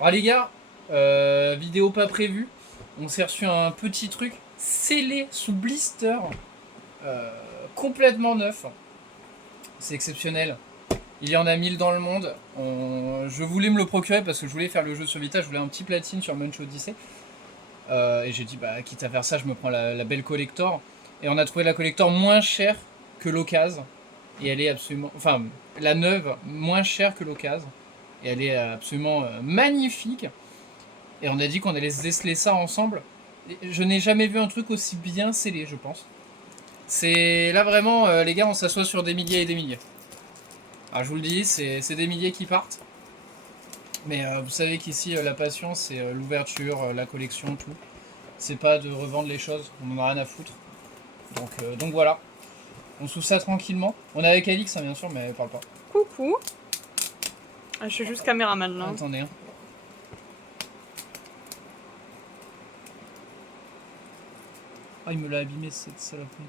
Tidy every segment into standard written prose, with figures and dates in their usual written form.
Alors les gars, vidéo pas prévue, on s'est reçu un petit truc scellé sous blister, complètement neuf. C'est exceptionnel. Il y en a 1000 dans le monde. Je voulais me le procurer parce que je voulais faire le jeu sur Vita, je voulais un petit platine sur Munch Odyssey. Et j'ai dit, bah, quitte à faire ça, je me prends la belle collector. Et on a trouvé la collector moins chère que l'occasion. Et elle est absolument... Enfin, la neuve moins chère que l'occasion. Et elle est absolument magnifique. Et on a dit qu'on allait se déceler ça ensemble. Et je n'ai jamais vu un truc aussi bien scellé, je pense. C'est là vraiment, les gars, on s'assoit sur des milliers et des milliers. Alors je vous le dis, c'est des milliers qui partent. Mais vous savez qu'ici, la passion, c'est l'ouverture, la collection, tout. C'est pas de revendre les choses, on en a rien à foutre. Donc voilà, on s'ouvre ça tranquillement. On est avec Alix, hein, bien sûr, mais elle parle pas. Coucou. Ah, je suis juste caméraman là. Attendez, hein. Ah, il me l'a abîmé cette saloperie.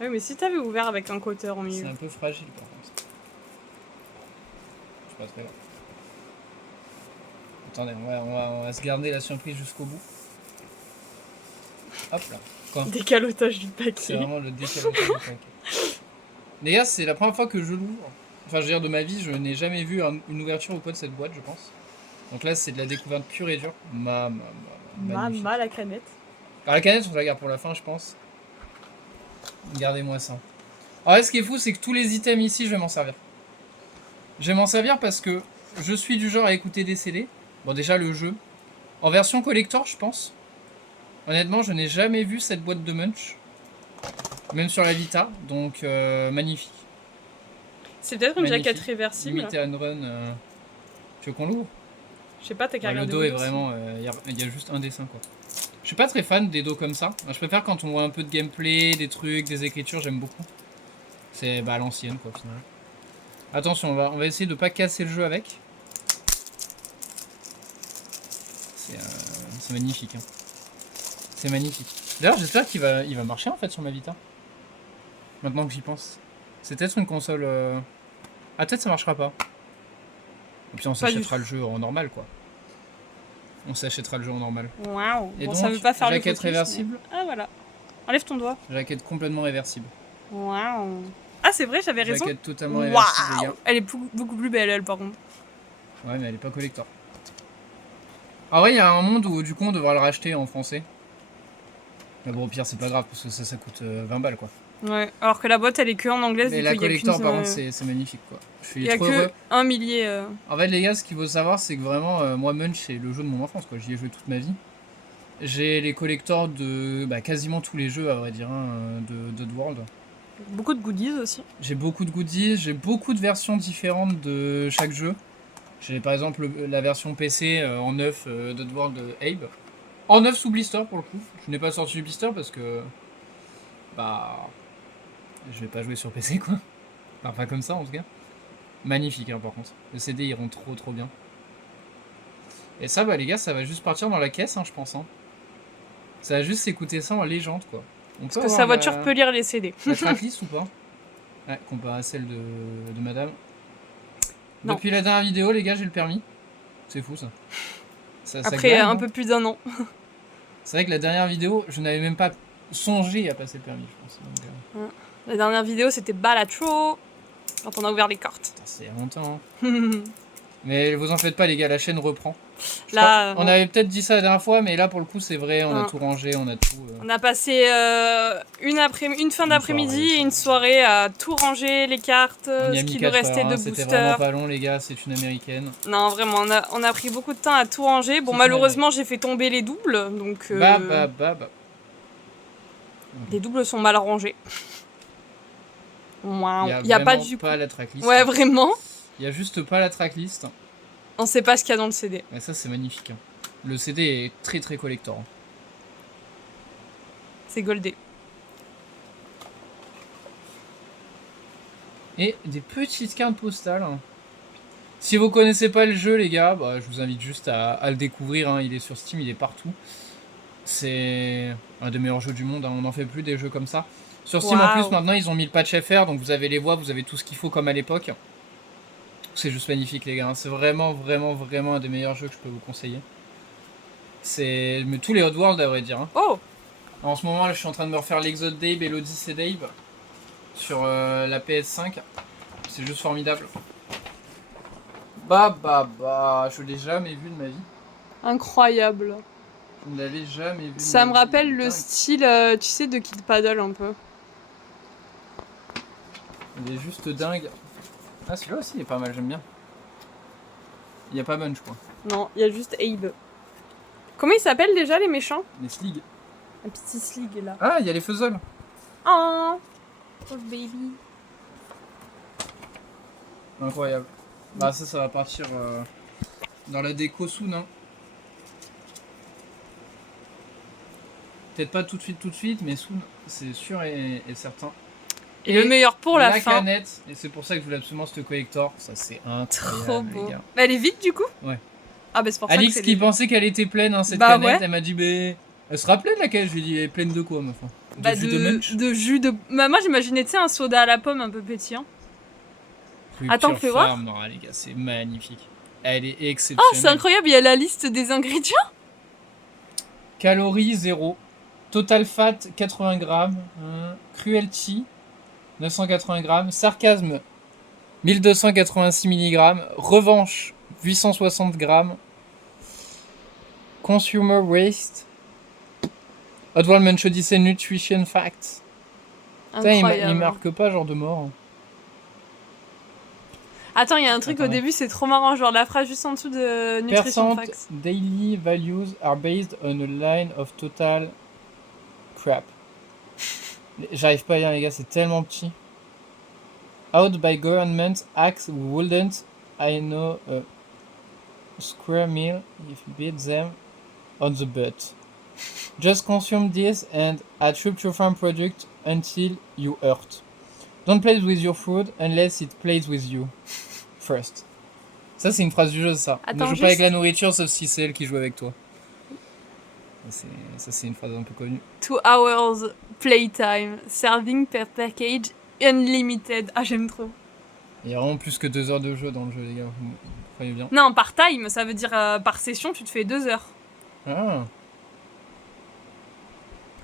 Oui, mais si t'avais ouvert avec un cutter au C'est milieu. un peu fragile par contre. C'est pas très grave. Attendez, on va se garder la surprise jusqu'au bout. Hop là. Quoi ? Décalotage du C'est paquet. vraiment le décalage du paquet. Les gars, c'est la première fois que je l'ouvre. Enfin, je veux dire, de ma vie, je n'ai jamais vu une ouverture ou quoi de cette boîte, je pense. Donc là, c'est de la découverte pure et dure. Magnifique. La canette. Alors, la canette, on la garde pour la fin, je pense. Gardez-moi ça. Alors là, ce qui est fou, c'est que tous les items ici, je vais m'en servir. Je vais m'en servir parce que je suis du genre à écouter des CD. Bon, déjà, le jeu. En version collector, je pense. Honnêtement, je n'ai jamais vu cette boîte de Munch. Même sur la Vita. Donc, magnifique. C'est peut-être une jaquette réversible. Limité and run. Tu veux qu'on l'ouvre ? Je sais pas, t'as qu'à regarder. Le dos est vraiment... Il y a juste un dessin, quoi. Je suis pas très fan des dos comme ça. Je préfère quand on voit un peu de gameplay, des trucs, des écritures, j'aime beaucoup. C'est à l'ancienne, quoi, au final. Attention, on va essayer de pas casser le jeu avec. C'est magnifique. Hein. C'est magnifique. D'ailleurs, j'espère qu'il va marcher, en fait, sur ma Vita. Maintenant que j'y pense. C'est peut-être une console... Ah, peut-être ça marchera pas. Et puis on s'achètera le jeu en normal, quoi. On s'achètera le jeu en normal. Waouh. Et bon, donc, ça veut pas faire jaquette réversible. Mais... Ah, voilà. Enlève ton doigt. Jaquette complètement réversible. Waouh. Ah, c'est vrai, j'avais raison. Jaquette totalement réversible, les gars. Elle est beaucoup plus belle, elle, par contre. Ouais, mais elle est pas collector. Ah ouais, il y a un monde où du coup on devra le racheter en français. Mais bon, au pire, c'est pas grave parce que ça coûte 20 balles, quoi. Ouais, alors que la boîte elle est que en anglaise. Mais la collector, par contre, c'est magnifique, quoi. Je suis trop heureux. Il y a que 1 millier. En fait, les gars, ce qu'il faut savoir, c'est que vraiment, moi, Munch, c'est le jeu de mon enfance, quoi. J'y ai joué toute ma vie. J'ai les collectors de quasiment tous les jeux, à vrai dire, hein, de World. Beaucoup de goodies aussi. J'ai beaucoup de goodies, j'ai beaucoup de versions différentes de chaque jeu. J'ai par exemple la version PC en neuf d'Oddworld Abe. En neuf sous blister pour le coup. Je n'ai pas sorti du blister parce que... Bah... Je vais pas jouer sur PC, quoi. Enfin, pas comme ça en tout cas. Magnifique, hein, par contre. Le CD il rend trop bien. Et ça, bah les gars, ça va juste partir dans la caisse, hein, je pense. Hein. Ça va juste s'écouter ça en légende, quoi. Parce que sa voiture peut lire les CD. La tracklist ou pas? Ouais, comparé à celle de madame. Non. Depuis la dernière vidéo, les gars, j'ai le permis. C'est fou, ça. Après un peu plus d'1 an. C'est vrai que la dernière vidéo, je n'avais même pas songé à passer le permis, je pense. Donc, la dernière vidéo, c'était Balatro, quand on a ouvert les cartes. C'est il y a longtemps. Hein. Mais vous en faites pas, les gars, la chaîne reprend. Là, on avait peut-être dit ça la dernière fois, mais là, pour le coup, c'est vrai, on a tout rangé, on a tout... On a passé une fin d'après-midi et une soirée à tout ranger, les cartes, ce qui nous restait de boosters. C'était vraiment pas long, les gars, c'est une américaine. Non, vraiment, on a pris beaucoup de temps à tout ranger. Bon, malheureusement, j'ai fait tomber les doubles, donc... Les doubles sont mal rangés. Wow. Il y a pas la tracklist. Ouais, vraiment. Il y a juste pas la tracklist. On sait pas ce qu'il y a dans le CD. Et ça, c'est magnifique. Hein. Le CD est très collector. Hein. C'est goldé. Et des petites cartes postales. Hein. Si vous connaissez pas le jeu, les gars, bah, je vous invite juste à le découvrir. Hein. Il est sur Steam, il est partout. C'est un des meilleurs jeux du monde. Hein. On n'en fait plus des jeux comme ça. Sur Steam, en plus, maintenant, ils ont mis le patch FR. Donc vous avez les voix, vous avez tout ce qu'il faut comme à l'époque. C'est juste magnifique les gars, hein. C'est vraiment un des meilleurs jeux que je peux vous conseiller. C'est mais tous les Oddworld à vrai dire. Hein. Oh. En ce moment là je suis en train de me refaire l'Exode d'Abe et l'Odyssey d'Abe sur la PS5. C'est juste formidable. Je l'ai jamais vu de ma vie. Incroyable. Je ne l'avais jamais vu. Ça me rappelle le style, tu sais, de Kid Paddle un peu. Il est juste dingue. Ah celui-là aussi il est pas mal, j'aime bien. Il n'y a pas Munch quoi. Non, il y a juste Abe. Comment ils s'appellent déjà les méchants? Les Slig. Un petit Slig là. Ah il y a les Fuzzles. Oh, oh baby. Incroyable. Bah ça va partir dans la déco soon hein. Peut-être pas tout de suite, mais soon, c'est sûr et certain. Et le meilleur pour la fin. La canette, et c'est pour ça que je voulais absolument ce collector, ça c'est incroyable. Trop beau. Les gars. Elle est vide du coup? Ouais. Ah bah c'est pour Alix ça que qui pensait qu'elle était pleine hein, cette canette, ouais. Elle m'a dit elle se rappelait de laquelle? Je lui ai dit elle est pleine de quoi ma foi? De jus de Munch? De jus de... Bah moi j'imaginais tu sais un soda à la pomme un peu pétillant. Attends, fais voir. Non les gars, c'est magnifique. Elle est exceptionnelle. Oh c'est incroyable, il y a la liste des ingrédients. Calories 0. Total fat 80 grammes. Cruelty 980 grammes. Sarcasme 1286 mg. Revanche 860 grammes. Consumer Waste. Oddworld Munch Odyssey Nutrition Facts. Putain, il marque pas genre de mort. Attends, il y a un truc au début, c'est trop marrant. Genre la phrase juste en dessous de Nutrition Facts. Daily values are based on a line of total crap. J'arrive pas à lire les gars, c'est tellement petit. Out by government acts wouldn't I know a square meal if you beat them on the butt. Just consume this and attribute your farm product until you hurt. Don't play with your food unless it plays with you first. Ça c'est une phrase du jeu ça. Attends, ne joue pas avec la nourriture sauf si c'est elle qui joue avec toi. Ça c'est une phrase un peu connue. 2 hours playtime, serving per package, unlimited. Ah j'aime trop. Il y a vraiment plus que 2 heures de jeu dans le jeu les gars, vous croyez bien. Non par time, ça veut dire par session tu te fais 2 heures. Ah.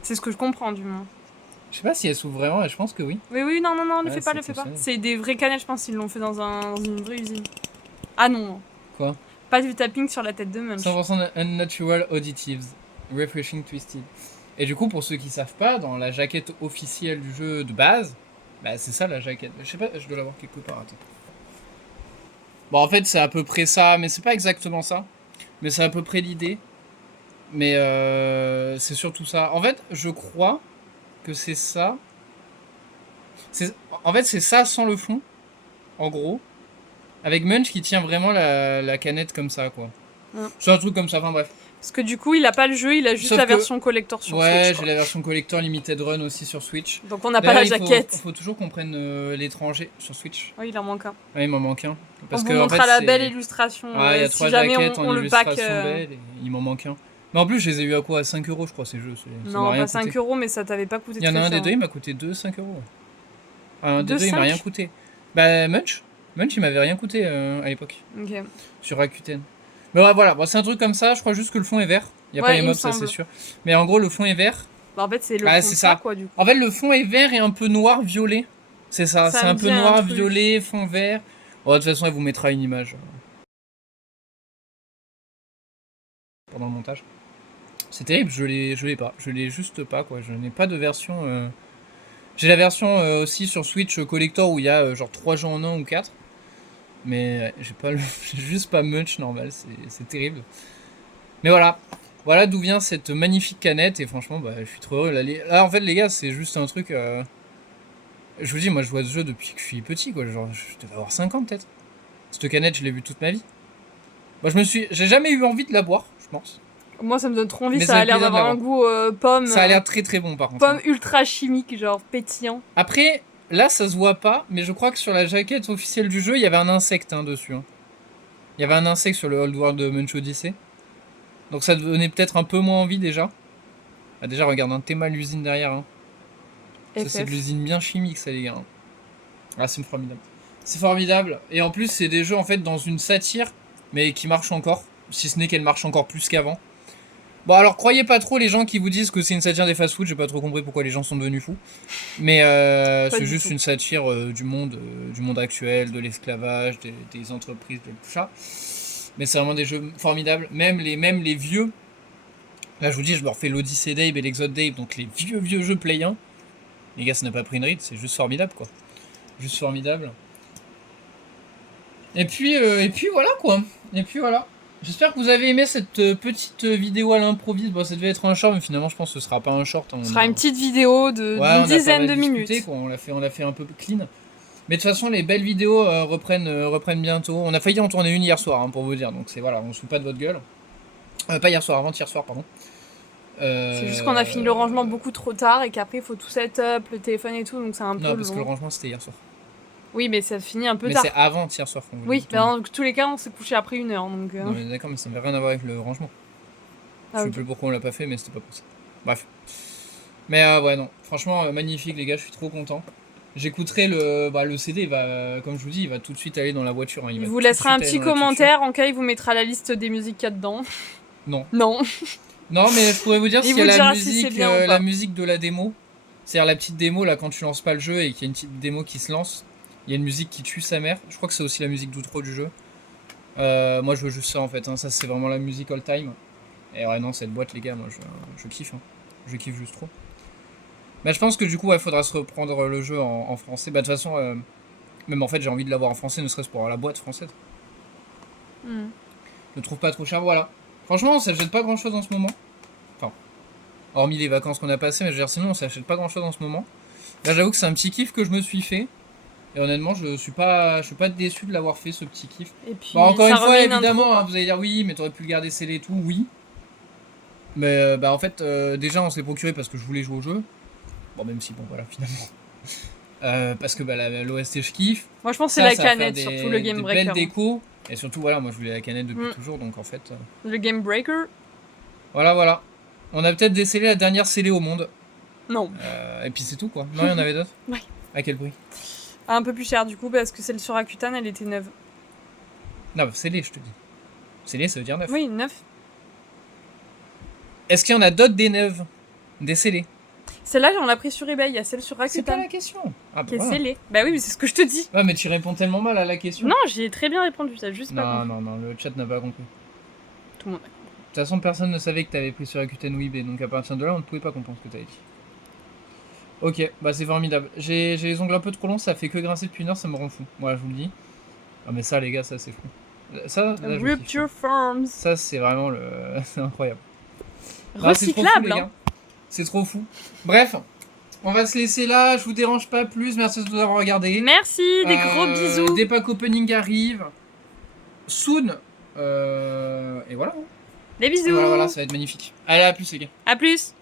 C'est ce que je comprends du moins. Je sais pas si elle s'ouvre vraiment, et je pense que oui. Oui, non, le fais pas. C'est des vraies canettes, je pense, ils l'ont fait dans une vraie usine. Ah non. Quoi? Pas du tapping sur la tête de Munch. 100% unnatural additives, refreshing twisted. Et du coup, pour ceux qui savent pas, dans la jaquette officielle du jeu de base, bah c'est ça la jaquette. Je sais pas, je dois l'avoir quelque part, attends. Bon, en fait, c'est à peu près ça, mais c'est pas exactement ça. Mais c'est à peu près l'idée. Mais c'est surtout ça. En fait, je crois que c'est ça. En fait, c'est ça sans le fond, en gros. Avec Munch qui tient vraiment la canette comme ça, quoi. Ouais. C'est un truc comme ça, enfin bref. Parce que du coup, il a pas le jeu, il a juste la version collector sur Switch. Ouais, j'ai la version collector limited run aussi sur Switch. Donc on n'a pas la jaquette. Il faut toujours qu'on prenne l'étranger sur Switch. Oui, il en manque un. Ouais, il m'en manque un. Parce on vous montrera la belle illustration. Ouais, il y a 3 jaquettes en illustration belle, et il m'en manque un. Mais en plus, je les ai eu à quoi? À 5 € je crois ces jeux. Non, pas 5 €, mais ça t'avait pas coûté. Il y en a un des deux, il m'a coûté 5 €. Un des deux, il m'a rien coûté. Bah, Munch, il m'avait rien coûté à l'époque. Ok. Sur Rakuten. Mais ouais, voilà, bon, c'est un truc comme ça, je crois juste que le fond est vert. Il n'y a pas les mobs, ça c'est sûr. Mais en gros, le fond est vert. Bah, en fait, c'est le fond c'est ça. Quoi, du coup. En fait, le fond est vert et un peu noir-violet. C'est ça, c'est un peu noir-violet, fond vert. Bon, de toute façon, elle vous mettra une image pendant le montage. C'est terrible, je l'ai pas. Je l'ai juste pas, quoi. Je n'ai pas de version... J'ai la version aussi sur Switch Collector où il y a genre 3 jeux en 1 ou 4. Mais j'ai juste pas Munch normal, c'est terrible. Mais voilà. Voilà d'où vient cette magnifique canette et franchement, bah, je suis trop heureux. Là, en fait, les gars, c'est juste un truc... Je vous dis, moi, je joue à ce jeu depuis que je suis petit, quoi. Genre, je devais avoir 5 ans, peut-être. Cette canette, je l'ai vue toute ma vie. Bah, j'ai jamais eu envie de la boire, je pense. Moi, ça me donne trop envie, ça a l'air d'avoir un goût pomme. Ça a l'air très très bon, par contre. Pomme ultra chimique, genre pétillant. Après, là, ça se voit pas, mais je crois que sur la jaquette officielle du jeu, il y avait un insecte dessus. Il y avait un insecte sur le Oddworld de Munch Odyssey. Donc ça donnait peut-être un peu moins envie déjà. Ah, déjà, regarde, t'es mal l'usine derrière. Ça, c'est de l'usine bien chimique, ça, les gars. Ah, c'est formidable. C'est formidable. Et en plus, c'est des jeux en fait dans une satire, mais qui marche encore. Si ce n'est qu'elle marche encore plus qu'avant. Bon, alors croyez pas trop les gens qui vous disent que c'est une satire des fast-food. J'ai pas trop compris pourquoi les gens sont devenus fous. Mais c'est juste une satire du monde actuel, de l'esclavage, des entreprises, de tout ça. Mais c'est vraiment des jeux formidables. Même les vieux. Là, je vous dis, je me refais l'Odyssey d'Abe et l'Exode d'Abe, donc les vieux jeux Play 1. Les gars, ça n'a pas pris une ride, c'est juste formidable, quoi. Juste formidable. Et puis voilà, quoi. Et puis voilà. J'espère que vous avez aimé cette petite vidéo à l'improviste. Bon, ça devait être un short, mais finalement, je pense que ce sera pas un short. Ce sera une petite vidéo d'une dizaine de minutes. Quoi. On l'a fait un peu clean. Mais de toute façon, les belles vidéos reprennent bientôt. On a failli en tourner une hier soir, hein, pour vous dire. Donc c'est voilà, on se fout pas de votre gueule. Pas hier soir, avant-hier soir, pardon. C'est juste qu'on a fini le rangement beaucoup trop tard et qu'après il faut tout set up, le téléphone et tout, donc c'est un peu long. Non, parce que le rangement c'était hier soir. Oui, mais ça finit un peu tard. Mais c'est avant-hier soir qu'on voulait. Oui, mais dans tous les cas, on s'est couché après 1 heure. Donc, Non, mais d'accord, mais ça n'avait rien à voir avec le rangement. Je sais plus pourquoi on l'a pas fait, mais c'était pas possible. Bref. Mais ouais, non. Franchement, magnifique, les gars, je suis trop content. J'écouterai le CD, comme je vous dis, il va tout de suite aller dans la voiture. Hein. Il vous laissera un petit commentaire, en cas il vous mettra la liste des musiques qu'il y a dedans. Non. Non. Non, mais je pourrais vous dire s'il y a la musique de la démo. C'est-à-dire la petite démo, là, quand tu lances pas le jeu et qu'il y a une petite démo qui se lance, il y a une musique qui tue sa mère. Je crois que c'est aussi la musique d'outro du jeu. Moi, je veux juste ça, en fait. Hein. Ça, c'est vraiment la musique all time. Et ouais, non, cette boîte, les gars, moi, je kiffe. Hein. Je kiffe juste trop. Bah, je pense que du coup, il faudra se reprendre le jeu en français. Bah, de toute façon, même en fait, j'ai envie de l'avoir en français, ne serait-ce pour avoir la boîte française. Je le trouve pas trop cher, voilà. Franchement, on s'achète pas grand-chose en ce moment. Enfin, hormis les vacances qu'on a passées, mais je veux dire, sinon, on s'achète pas grand-chose en ce moment. Là, j'avoue que c'est un petit kiff que je me suis fait. Et honnêtement, je suis pas déçu de l'avoir fait, ce petit kiff. Et puis, bon, encore une fois, évidemment, hein, vous allez dire oui, mais t'aurais pu le garder scellé et tout, oui. Mais en fait, déjà, on s'est procuré parce que je voulais jouer au jeu. Bon, même si, bon, voilà, finalement. Parce que l'OST, je kiffe. Moi, je pense que c'est la canette, surtout le Game Breaker. Belle déco. Et surtout, voilà, moi, je voulais la canette depuis toujours, donc en fait... Le Game Breaker. Voilà. On a peut-être décellé la dernière scellée au monde. Non. Et puis c'est tout, quoi. Non, il y en avait d'autres. Ouais. À quel prix? Un peu plus cher, du coup, parce que celle sur Rakuten, elle était neuve. Non, scellée, je te dis. Scellée, ça veut dire neuf. Oui, neuf. Est-ce qu'il y en a d'autres des neuves? Des scellées? Celle-là, on l'a pris sur eBay, il y a celle sur Rakuten. C'est pas la question. Ah, qui est scellée. Bah oui, mais c'est ce que je te dis. Ouais, mais tu réponds tellement mal à la question. Non, j'y ai très bien répondu, t'as juste pas compris. Non, le chat n'a pas compris. Tout le monde a compris. De toute façon, personne ne savait que t'avais pris sur Rakuten ou eBay, donc à partir de là, on ne pouvait pas comprendre ce que t'avais dit. Ok, bah c'est formidable. J'ai les ongles un peu trop longs, ça fait que grincer depuis 1 heure, ça me rend fou. Voilà, je vous le dis. Ah, mais ça, les gars, ça c'est fou. Ça, là, Rupture Farms. Ça, c'est vraiment le. C'est incroyable. Recyclable, hein. C'est trop fou. Bref, on va se laisser là. Je vous dérange pas plus. Merci de nous avoir regardé. Merci, des gros bisous. Des packs opening arrivent. Soon. Et voilà. Des bisous. Voilà, ça va être magnifique. Allez, à plus, les gars. À plus.